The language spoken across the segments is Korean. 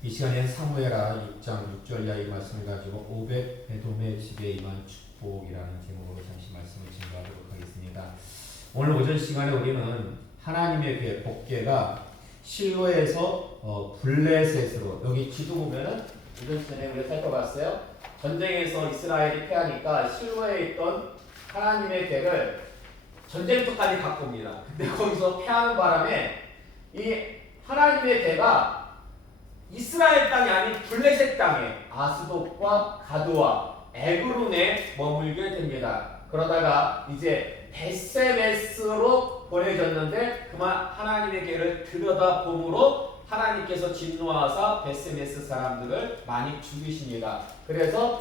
이 시간에 사무엘하 6장 6절 이하의 말씀을 가지고 오벳 에돔의 집에 임한 축복이라는 제목으로 잠시 말씀을 증거하도록 하겠습니다. 오늘 오전 시간에 우리는 하나님의 그 복궤가 실로에서 블레셋으로, 여기 지도 보면은 오전 전에 우리가 살펴봤어요. 전쟁에서 이스라엘이 패하니까 실로에 있던 하나님의 궤를 전쟁터까지 갖고 옵니다. 근데 거기서 패하는 바람에 이 하나님의 궤가 이스라엘 땅이 아닌 블레셋 땅에 아스돗과 가드와 에그론에 머물게 됩니다. 그러다가 이제 벳세메스로 보내졌는데 그만 하나님의 궤를 들여다봄으로 하나님께서 진노하사 벳세메스 사람들을 많이 죽이십니다. 그래서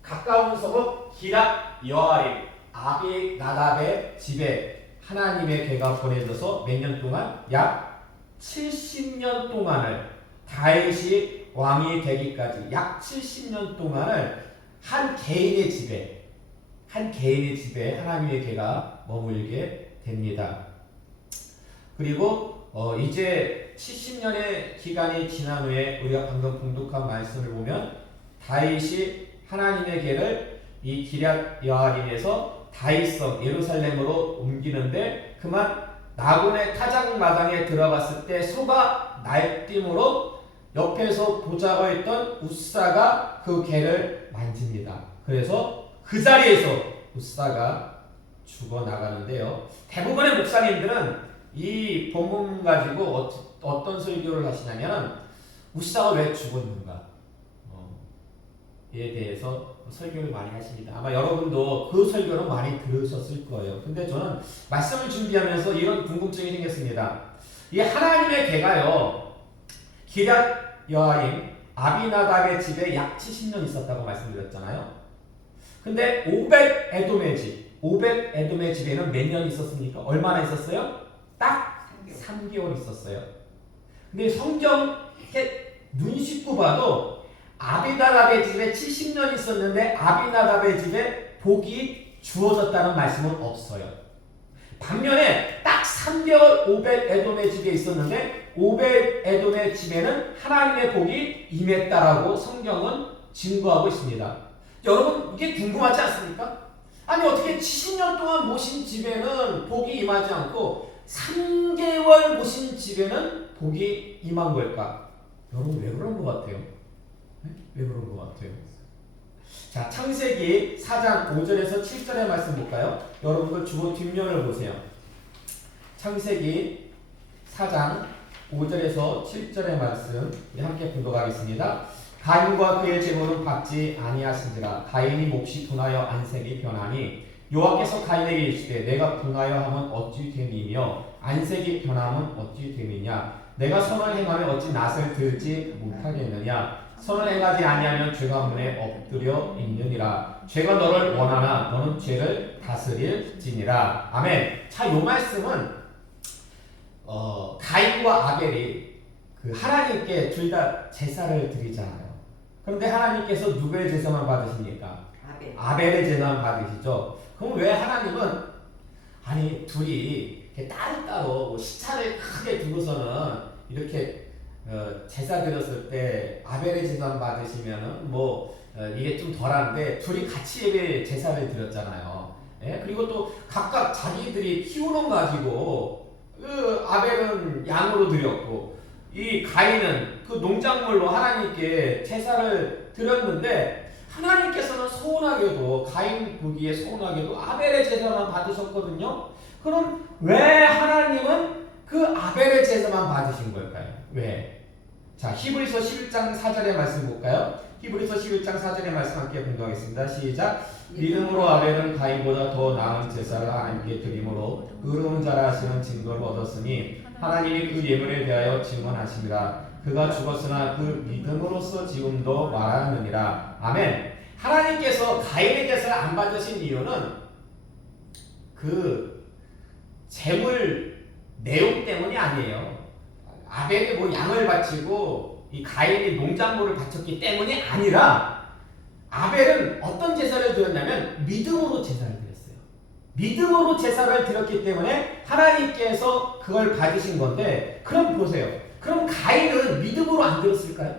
가까운 성읍 기랏 여아림 아비나답의 집에 하나님의 궤가 보내져서 몇 년 동안? 약 70년 동안을, 다윗이 왕이 되기까지 약 70년 동안을 한 개인의 집에 하나님의 궤가 머물게 됩니다. 그리고 이제 70년의 기간이 지난 후에 우리가 방금 봉독한 말씀을 보면 다윗이 하나님의 궤를 이 기럇 여아림에서 다윗성 예루살렘으로 옮기는데 그만 나군의 타작마당에 들어갔을 때 소가 날뛰므로 옆에서 보자고 했던 웃사가 그 궤를 만집니다. 그래서 그 자리에서 웃사가 죽어나가는데요. 대부분의 목사님들은 이 본문 가지고 어떤 설교를 하시냐면 웃사가 왜 죽었는가 에 대해서 설교를 많이 하십니다. 아마 여러분도 그 설교를 많이 들으셨을 거예요. 근데 저는 말씀을 준비하면서 이런 궁금증이 생겼습니다. 이 하나님의 궤가요, 기럇 여아림 아비나답의 집에 약 70년 있었다고 말씀드렸잖아요. 근데 오벳 에돔의 집에는 몇 년 있었습니까? 얼마나 있었어요? 딱 3개월 있었어요. 근데 성경 이렇게 눈 씻고 봐도 아비나답의 집에 70년 있었는데 아비나답의 집에 복이 주어졌다는 말씀은 없어요. 반면에 딱 3개월 오벳 에돔의 집에 있었는데 오벳 에돔의 집에는 하나님의 복이 임했다라고 성경은 증거하고 있습니다. 여러분 이게 궁금하지 않습니까? 아니 어떻게 70년 동안 모신 집에는 복이 임하지 않고 3개월 모신 집에는 복이 임한 걸까? 여러분 왜 그런 것 같아요? 왜 그런 것 같아요? 자, 창세기 4장 5절에서 7절의 말씀 볼까요? 여러분들 주보 뒷면을 보세요. 창세기 4장 5절에서 7절의 말씀 함께 분독하겠습니다. 가인과 그의 제물은 받지 아니하신지라 가인이 몹시 분하여 안색이 변하니 여호와께서 가인에게 이르시되 내가 분하여 함은 어찌 됨이며 안색이 변함은 어찌 됨이냐 내가 선을 행하면 어찌 낯을 들지 못하겠느냐 선을 행하지 아니하면 죄가 문에 엎드려 있느니라 죄가 너를 원하나 너는 죄를 다스릴지니라. 아멘. 자, 요 말씀은 가인과 아벨이 그 하나님께 둘 다 제사를 드리잖아요. 그런데 하나님께서 누구의 제사만 받으십니까? 아벨의 제사만 받으시죠. 그럼 왜 하나님은 아니 둘이 따로따로 시차를 크게 두고서는 이렇게 제사 드렸을 때 아벨의 제사만 받으시면은 이게 좀 덜한데 둘이 같이 예배 제사를 드렸잖아요. 예? 그리고 또 각각 자기들이 키우는 가지고 아벨은 양으로 드렸고 이 가인은 그 농작물로 하나님께 제사를 드렸는데 하나님께서는 서운하게도 가인 보기에 서운하게도 아벨의 제사만 받으셨거든요. 그럼 왜 하나님은 그 아벨의 제사만 받으신 걸까요? 왜? 자, 히브리서 11장 4절의 말씀 볼까요? 히브리서 11장 4절의 말씀 함께 공부하겠습니다. 시작. 믿음으로 아벨은 가인보다 더 나은 제사를 하나님께 드림으로 의로운 자라 하시는 증거를 얻었으니 하나님이 그 예물에 대하여 증언하시니라. 그가 죽었으나 그 믿음으로써 지금도 말하느니라. 아멘. 하나님께서 가인의 제사를 안 받으신 이유는 그 재물 내용 때문이 아니에요. 아벨이 양을 바치고 이 가인이 농작물을 바쳤기 때문이 아니라 아벨은 어떤 제사를 드렸냐면 믿음으로 제사를 드렸어요. 믿음으로 제사를 드렸기 때문에 하나님께서 그걸 받으신 건데, 그럼 보세요. 그 그럼 가인은 믿음으로 안 드렸을까요?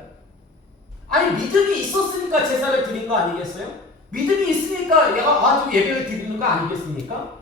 아니 믿음이 있었으니까 제사를 드린 거 아니겠어요? 믿음이 있으니까 얘가 좀 예배를 드리는 거 아니겠습니까?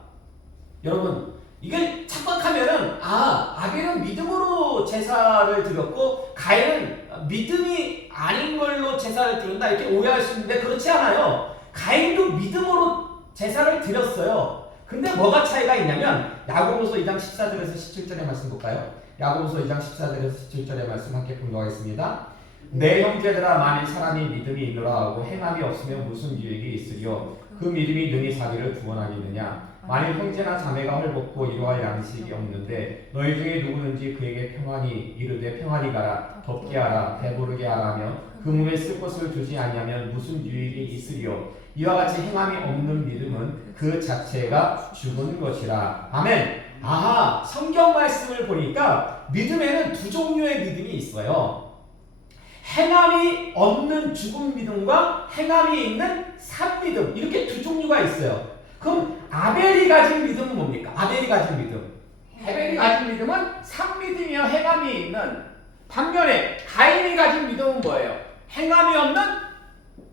여러분 이게 착각하면은 아벨은 믿음으로 제사를 드렸고 가인은 믿음이 아닌 걸로 제사를 드린다 이렇게 오해할 수 있는데 그렇지 않아요. 가인도 믿음으로 제사를 드렸어요. 근데 뭐가 차이가 있냐면 야고보서 2장 14절에서 17절의 말씀 볼까요? 야고보서 2장 14절에서 17절의 말씀 함께 분노하겠습니다. 내 형제들아 만일 사람이 믿음이 있노라 하고 행함이 없으면 무슨 유익이 있으리요? 그 믿음이 능히 자기를 구원하겠느냐? 만일 형제나 자매가 헐벗고 이러할 양식이 없는데 너희 중에 누구든지 그에게 평안히 이르되 평안히 가라 덥게 하라 배부르게 하라 하며 그 몸에 쓸 것을 주지 아니하면 무슨 유익이 있으리요? 이와 같이 행함이 없는 믿음은 그 자체가 죽은 것이라. 아멘. 아하, 성경 말씀을 보니까 믿음에는 두 종류의 믿음이 있어요. 행함이 없는 죽은 믿음과 행함이 있는 산 믿음, 이렇게 두 종류가 있어요. 그럼 아벨이 가진 믿음은 뭡니까? 아벨이 가진 믿음. 아벨이 가진 믿음은 산 믿음이요 행함이 있는. 반면에 가인이 가진 믿음은 뭐예요? 행함이 없는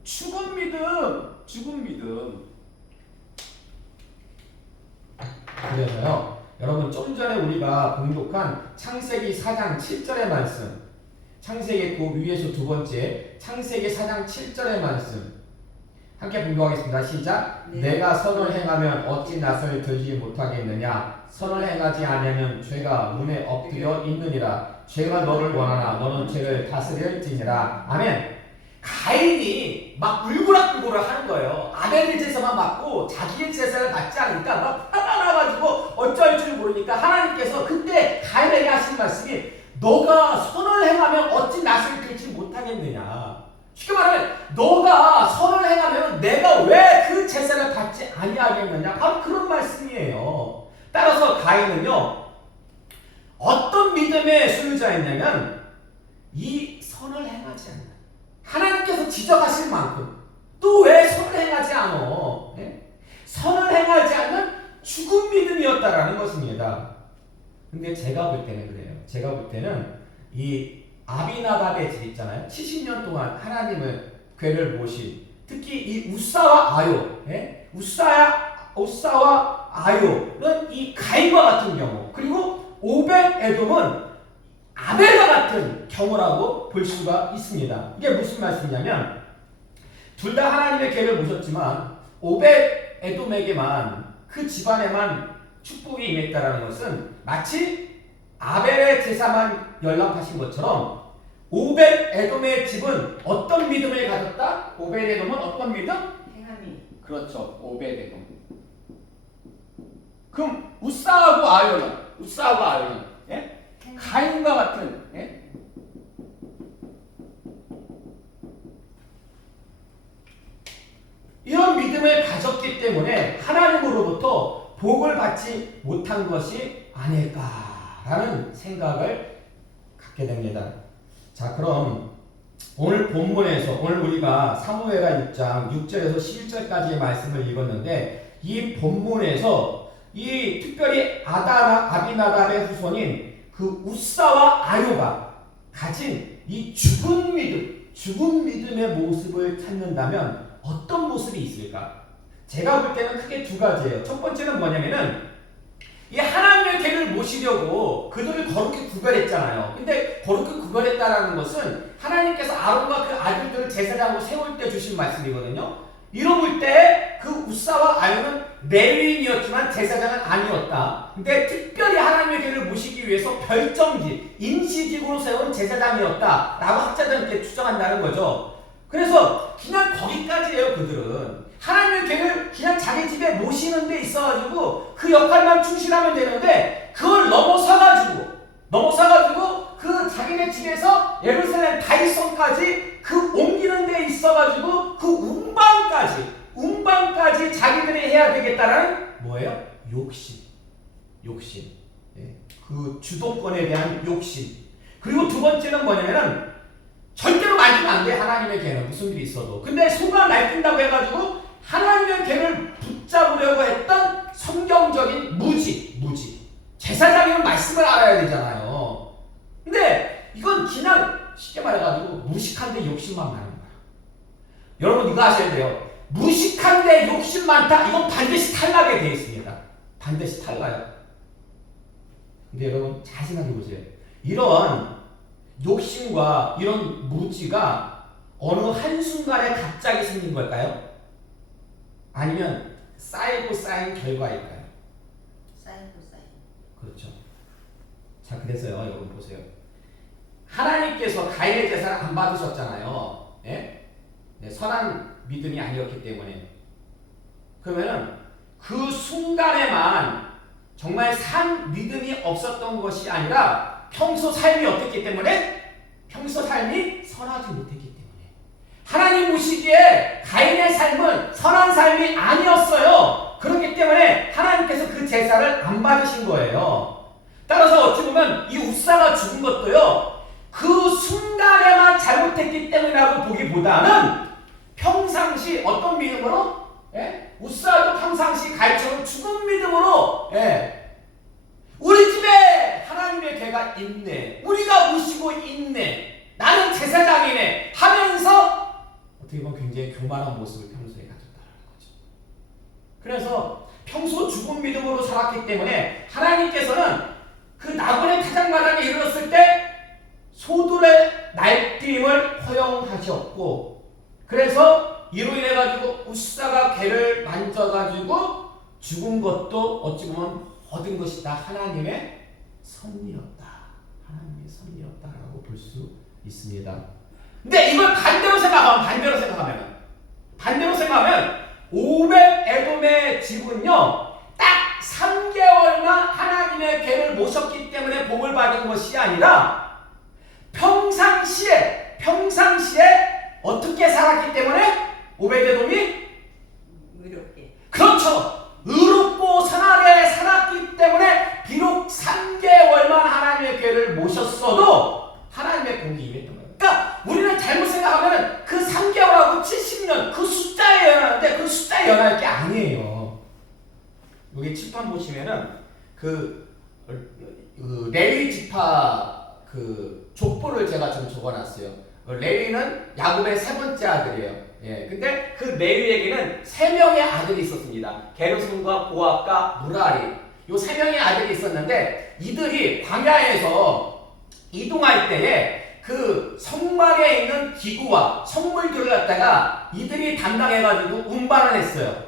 죽은 믿음. 죽은 믿음. 그래서요 여러분 좀 전에 우리가 봉독한 창세기 4장 7절의 말씀, 창세기 그 위에서 두 번째 창세기 4장 7절의 말씀 함께 봉독하겠습니다. 시작. 네. 내가 선을 행하면 어찌 낯을 들지 못하겠느냐? 선을 행하지 않으면 죄가 문에 엎드려 있느니라. 죄가 너를 원하나 너는 죄를 다스릴지니라. 아멘. 가인이 막 울고락불고락 하는 거예요. 아벨의 제사만 받고 자기의 제사를 받지 않으니까 막 화가 나가지고 어쩔 줄 모르니까 하나님께서 그때 가인에게 하신 말씀이 너가 선을 행하면 어찌 낯을 들지 못하겠느냐. 쉽게 말하면 너가 선을 행하면 내가 왜 그 제사를 받지 아니하겠느냐. 바로 그런 말씀이에요. 따라서 가인은요 어떤 믿음의 소유자였냐면 이 선을 행하지 않는 하나님께서 지적하실 만큼 또 왜 선을 행하지 않어? 네? 선을 행하지 않는 죽은 믿음이었다라는 것입니다. 근데 제가 볼 때는 그래요. 제가 볼 때는 이 아비나답의 집 있잖아요. 70년 동안 하나님을 궤를 모신 특히 이 우사와 아요, 예? 우사와 아요는 이 가인과 같은 경우, 그리고 오벳 에돔은 아벨과 같은 경우라고 볼 수가 있습니다. 이게 무슨 말씀이냐면 둘 다 하나님의 궤를 모셨지만 오벳 에돔에게만 그 집안에만 축복이 임했다라는 것은 마치 아벨의 제사만 연락하신 것처럼 오벳 에돔의 집은 어떤 믿음을 가졌다? 오벳 에돔은 어떤 믿음? 행함이. 그렇죠. 오벳 에돔. 그럼 우사하고 아요는 예? 가인과 같은 예? 이런 믿음을 가졌기 때문에 하나님으로부터 복을 받지 못한 것이 아닐까라는 생각을 갖게 됩니다. 자, 그럼 오늘 본문에서 오늘 우리가 사무엘하 6장 6절에서 11절까지의 말씀을 읽었는데 이 본문에서 이 특별히 아비나답의 후손인 그 우사와 아요가 가진 이 죽은 믿음의 모습을 찾는다면 어떤 모습이 있을까? 제가 볼 때는 크게 두 가지예요. 첫 번째는 뭐냐면은 이 하나님의 궤를 모시려고 그들을 거룩히 구별했잖아요. 근데 거룩히 구별했다라는 것은 하나님께서 아론과 그 아들들을 제사장으로 세울 때 주신 말씀이거든요. 이로 볼 때 그 우사와 아요는 레위인이었지만 제사장은 아니었다. 근데 특별히 하나님의 궤를 모시기 위해서 별정지, 임시직으로 세운 제사장이었다 라고 학자들은 이렇게 추정한다는 거죠. 그래서 그냥 거기까지예요. 그들은 하나님의 궤를 그냥 자기 집에 모시는 데 있어가지고 그 역할만 충실하면 되는데 그걸 넘어서가지고 그 자기네 집에서 예루살렘 다윗성까지 그 옮기는 데 있어가지고 그 운반까지 자기들이 해야 되겠다라는 뭐예요? 욕심. 예. 그 주도권에 대한 욕심. 그리고 두 번째는 뭐냐면은 절대로 만지면 안 돼. 하나님의 궤는 무슨 일이 있어도. 근데 소가 날뛴다고 해가지고 하나님의 궤를 붙잡으려고 했던 성경적인 무지. 제사장이면 말씀을 알아야 되잖아요. 근데 이건 그냥 쉽게 말해가지고 무식한데 욕심만 많은 거야. 여러분 이거 아셔야 돼요. 무식한데 욕심 많다. 이건 반드시 탈락에 되어 있습니다. 반드시 탈락요. 근데 여러분 잘 생각해 보세요. 이런 욕심과 이런 무지가 어느 한순간에 갑자기 생긴 걸까요? 아니면 쌓이고 쌓인 결과일까요? 쌓이고 쌓인. 그렇죠. 자, 그래서요, 여러분 보세요. 하나님께서 가인의 제사를 안 받으셨잖아요. 예? 네, 선한 믿음이 아니었기 때문에. 그러면은 그 순간에만 정말 산 믿음이 없었던 것이 아니라 평소 삶이 어땠기 때문에? 평소 삶이 선하지 못했기 때문에. 하나님 보시기에 가인의 삶은 선한 삶이 아니었어요. 그렇기 때문에 하나님께서 그 제사를 안 받으신 거예요. 따라서 어찌 보면 이 웃사가 죽은 것도요, 그 순간에만 잘못했기 때문이라고 보기보다는 평상시 어떤 믿음으로? 예? 웃사도 평상시 가인처럼 죽은 믿음으로, 예. 우리 집에 하나님의 개가 있네. 우리가 모시고 있네. 나는 제사장이네. 하면서 어떻게 보면 굉장히 교만한 모습을 평소에 가졌다는 거죠. 그래서 평소 죽은 믿음으로 살았기 때문에 하나님께서는 그 나그네 타작마당에 이르렀을 때 소들의 날뛰임을 허용하셨고, 그래서 이로 인해 가지고 웃사가 개를 만져가지고 죽은 것도 어찌 보면 얻은 것이다. 하나님의 섭리였다. 하나님의 섭리였다라고 볼 수 있습니다. 근데 이걸 반대로 생각하면 오벳 에돔의 집은요, 딱 3개월만 하나님의 개를 모셨기 때문에 복을 받은 것이 아니라 평상시에 어떻게 살았기 때문에 오벳 에돔이 의롭게. 그렇죠. 의롭고 선하게 살았기 때문에 비록 3개월만 하나님의 개를 모셨어도 하나님의 복이 임했던 거예요. 그러니까 우리는 잘못 생각하면 그 3개월하고 70년 그 숫자에 연하는데 그 숫자에 연할 게 아니에요. 여기 칠판 보시면은 그 레위 지파 그 족보를 제가 좀 적어놨어요. 레위는 야곱의 세 번째 아들이에요. 예, 근데 그 레위에게는 3명의 아들이 있었습니다. 게르손과 고압과 무라리. 요 3명의 아들이 있었는데 이들이 광야에서 이동할 때에 그 성막에 있는 기구와 성물들을 갖다가 이들이 담당해가지고 운반을 했어요.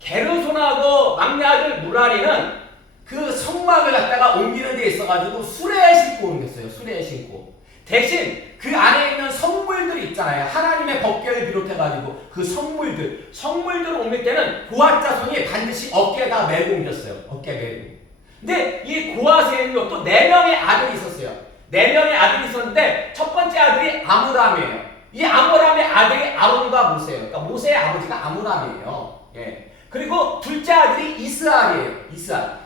게르손하고 막내 아들 무라리는 그 성막을 갖다가 옮기는 데 있어가지고 수레에 싣고 옮겼어요. 수레에 싣고. 대신 그 안에 있는 성물들이 있잖아요. 하나님의 법궤를 비롯해가지고 그 성물들을 옮길 때는 고앗 자손이 반드시 어깨에다 메고 옮겼어요. 어깨 메고. 근데 이 고앗에는요 또 4명의 아들이 있었어요. 4명의 아들이 있었는데 첫 번째 아들이 아므람이에요. 이 아므람의 아들이 아론과 모세예요. 그러니까 모세의 아버지가 아므람이에요. 예. 그리고 둘째 아들이 이스라엘이에요.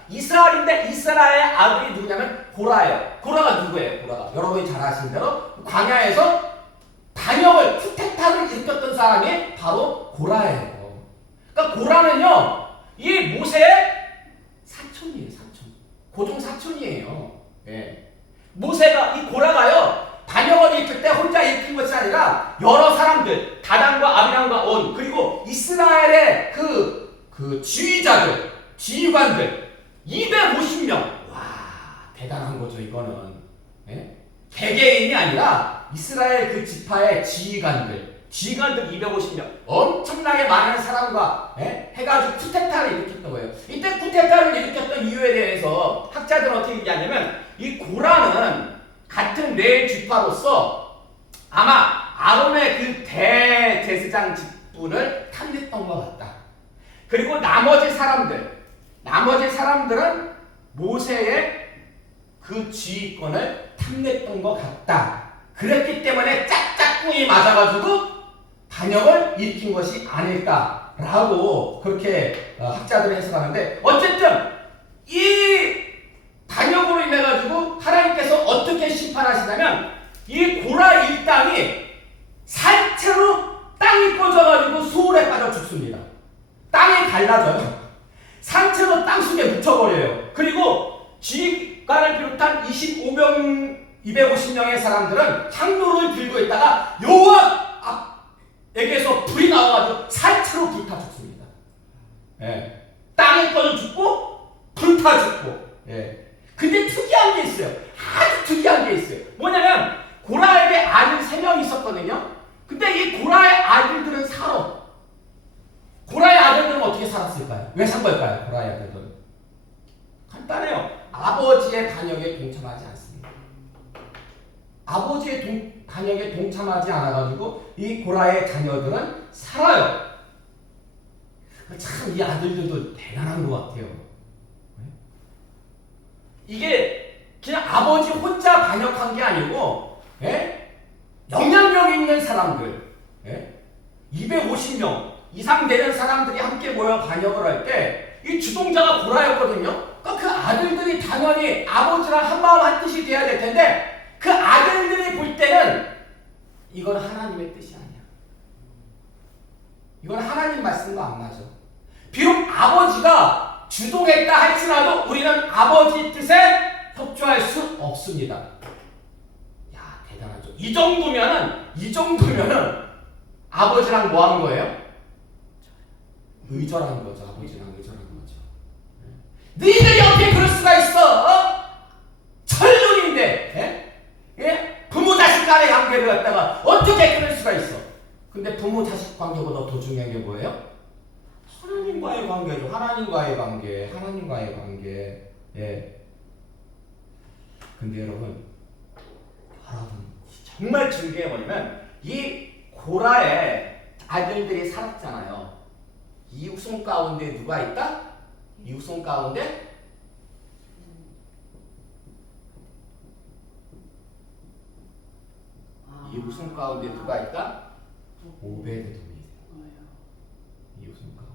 이스라엘인데 이스라엘의 아들이 누구냐면 고라예요. 고라가 누구예요? 고라가 여러분이 잘 아시는 대로 광야에서 반역을 쿠데타를 일으켰던 사람이 바로 고라예요. 그러니까 고라는요 이 모세의 사촌이에요. 고종 사촌이에요. 예. 모세가 이 고라가요 반역을 일으킬 때 혼자 일으킨 것이 아니라 여러 사람들 다단과 아비람과 온 그리고 이스라엘의 그 지휘자들 지휘관들 250명. 와 대단한 거죠 이거는. 예? 개개인이 아니라 이스라엘 그 지파의 지휘관들 250명 엄청나게 많은 사람과 해가지고 쿠데타를 일으켰던 거예요. 이때 쿠데타를 일으켰던 이유에 대해서 학자들은 어떻게 얘기하냐면 이 고라는 같은 네 지파로서 아마 아론의 그 대제사장 직분을 탐냈던 것 같다. 그리고 나머지 사람들은 모세의 그 지휘권을 탐냈던 것 같다. 그랬기 때문에 짝짝꿍이 맞아가지고 반역을 일으킨 것이 아닐까라고 그렇게 학자들은 해석하는데 어쨌든 이 반역으로 인해가지고 하나님께서 어떻게 심판하시냐면 이 고라 일당이 산채로 땅이 꺼져가지고 소울에 빠져 죽습니다. 땅이 갈라져요. 산채로 땅속에 묻혀버려요. 그리고 지휘관을 비롯한 25명 250명의 사람들은 향로를 들고 있다가 여호와에게서 불이 나와가지고 살처럼 불타 죽습니다. 예. 땅에 꺼져 죽고 불타 죽고. 예. 근데 특이한 게 있어요. 아주 특이한 게 있어요. 뭐냐면 고라에게 아들 3명 있었거든요. 근데 이 고라의 아들들은 살아. 고라의 아들들은 어떻게 살았을까요? 왜 산 걸까요? 고라의 아들들은 간단해요. 아버지의 반역에 동참하지 않습니다. 아버지의 반역에 동참하지 않아가지고 이 고라의 자녀들은 살아요. 참 이 아들들도 대단한 것 같아요. 이게 그냥 아버지 혼자 반역한 게 아니고, 예? 영향력 있는 사람들, 예? 250명 이상 되는 사람들이 함께 모여 반역을 할 때 이 주동자가 고라였거든요. 그러니까 그 아들들이 당연히 아버지랑 한마음 한뜻이 돼야 될 텐데 그 아들들이 볼 때는 이건 하나님의 뜻이 아니야. 이건 하나님 말씀과 안 맞아. 비록 아버지가 주동했다 할지라도 우리는 아버지 뜻에 협조할 수 없습니다. 야, 대단하죠. 이 정도면은 아버지랑 뭐 하는 거예요? 의절하는 거죠. 아버지랑 의절하는 거죠. 너희들이 어떻게 그럴 수가 있어? 천륜인데, 예? 부모 자식 간의 관계를 갖다가 어떻게 그럴 수가 있어? 근데 부모 자식 관계보다 더 중요한 게 뭐예요? 하나님과의 관계죠. 하나님과의 관계. 예. 근데 여러분 정말 중요한 게 뭐냐면 이 고라의 아들들이 살았잖아요. 이웃손 가운데 누가 있다? 이웃손 가운데 이웃손 가운데 누가 있다? 오벳에돔이 이웃손 가운데.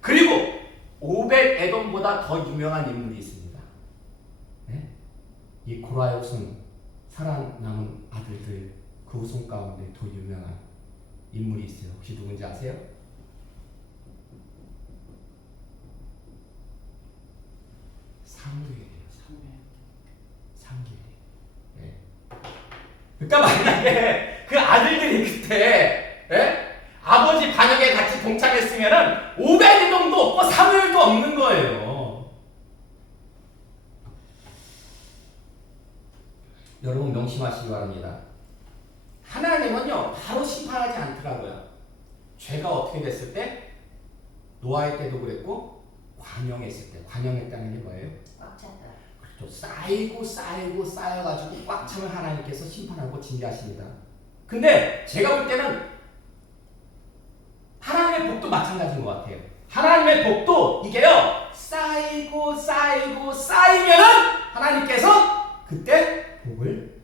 그리고 오벳에돔보다 더 유명한 인물이 있습니다. 네? 이 고라의 후손 살아남은 아들들 그 후손 가운데 더 유명한 인물이 있어요. 혹시 누군지 아세요? 사무엘이에요. 사무엘. 예. 그러니까 만약에 그 아들들이 그때, 예? 아버지 반역에 같이 동참했으면은 오벳에돔도 없고 사무엘도 없는 거예요. 여러분 명심하시기 바랍니다. 하나님은요 바로 심판하지 않더라고요. 죄가 어떻게 됐을 때 노아의 때도 그랬고 관영했을 때, 관영했다는 게 뭐예요? 꽉 찼다. 그렇죠. 쌓여가지고 꽉 차면 하나님께서 심판하고 징계하십니다. 근데 제가 볼 때는 하나님의 복도 마찬가지인 것 같아요. 하나님의 복도 이게요 쌓이면은 하나님께서 그때 복을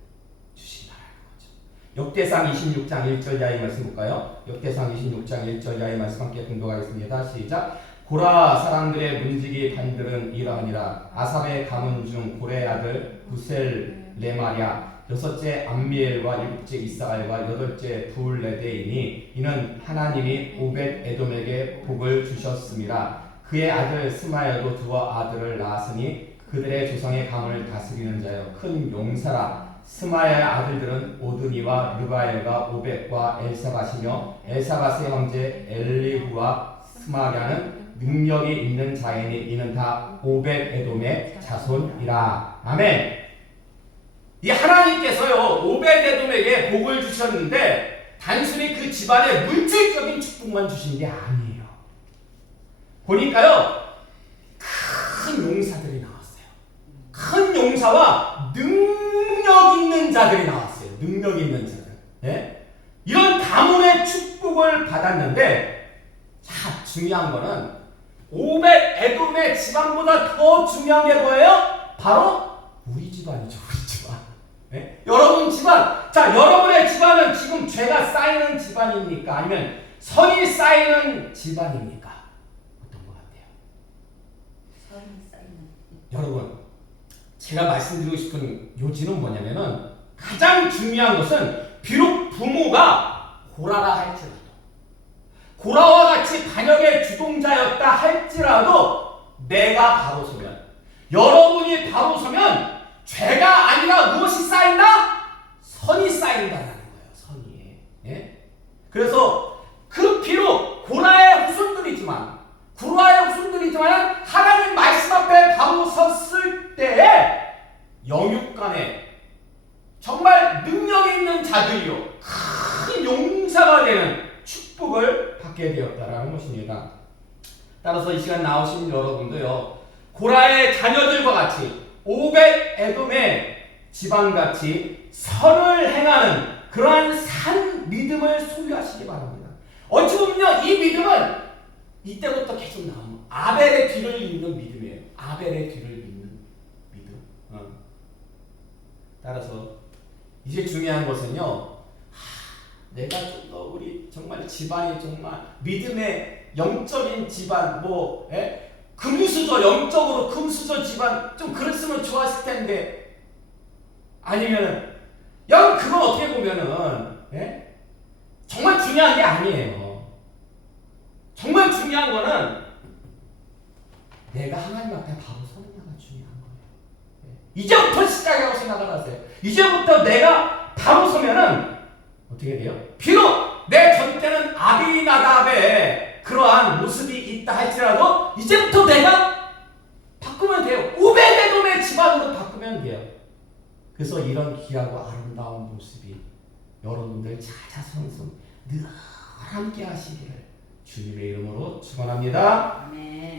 주신다는 거죠. 역대상 26장 1절 이하의 말씀 볼까요? 역대상 26장 1절 이하의 말씀 함께 공독하겠습니다. 시작. 고라 사람들의 문지기 반들은 이러하니라. 아삽의 가문 중 고레의 아들 부셀 레마랴, 여섯째 암미엘과 일곱째 이스갈과 여덟째 부울레데이니 이는 하나님이 오벳 에돔에게 복을 주셨습니다. 그의 아들 스마야도 두어 아들을 낳았으니 그들의 조상의 가문을 다스리는 자여 큰 용사라. 스마야의 아들들은 오드니와 르바엘과 오벳과 엘사밧이며 엘사밧의 형제 엘리후와 스마랴는 능력이 있는 자이니 이는 다 오벳에돔의 자손이라. 아멘. 이 하나님께서요 오벳에돔에게 복을 주셨는데 단순히 그 집안의 물질적인 축복만 주신 게 아니에요. 보니까요 큰 용사들이 나왔어요. 큰 용사와 능력 있는 자들이 나왔어요. 능력 있는 자들. 네? 이런 가문의 축복을 받았는데 자 중요한 거는 오벳에돔의 집안보다 더 중요한 게 뭐예요? 바로 우리 집안이죠. 우리 집안. 네? 여러분 집안. 자 여러분의 집안은 지금 죄가 쌓이는 집안입니까? 아니면 선이 쌓이는 집안입니까? 어떤 것 같아요? 선이 쌓이는. 여러분 제가 말씀드리고 싶은 요지는 뭐냐면은 가장 중요한 것은 비록 부모가 고라라 할지라도 고라와 같이 반역의 주동자였다 할지라도 내가 바로 서면 여러분이 바로 서면 죄가 아니라 무엇이 쌓인다? 선이 쌓인다라는 거예요. 선이. 예? 그래서 그 피로 고라의 후손들이지만 하나님 말씀 앞에 바로 섰을 때에 영육간에 정말 능력이 있는 자들이요 큰 용사가 되는 축복을 받게 되었다라는 것입니다. 따라서 이 시간 나오신 여러분도요 고라의 자녀들과 같이 오벳 에돔의 집안같이 선을 행하는 그러한 산 믿음을 소유하시기 바랍니다. 어찌 보면요 이 믿음은 이때부터 계속 나오는 아벨의 뒤를 잇는 믿음이에요. 아벨의 뒤를 잇는 믿음. 따라서 이제 중요한 것은요 내가 좀 더 우리 정말 집안이 정말 믿음의 영적인 집안 금수저 영적으로 금수저 집안 좀 그랬으면 좋았을 텐데 아니면 그건 어떻게 보면은 정말 중요한 게 아니에요. 정말 중요한 거는 내가 하나님 앞에 바로 서느냐가 중요한 거예요. 이제부터 시작이라고 생각을 하세요. 이제부터 내가 바로 서면은 어떻게 돼요? 비록 내 전때는 아비나답의 그러한 모습이 있다 할지라도 이제부터 내가 바꾸면 돼요. 오베데돔의 집안으로 바꾸면 돼요. 그래서 이런 귀하고 아름다운 모습이 여러분들 자자손손 늘 함께 하시기를 주님의 이름으로 축원합니다. 아멘.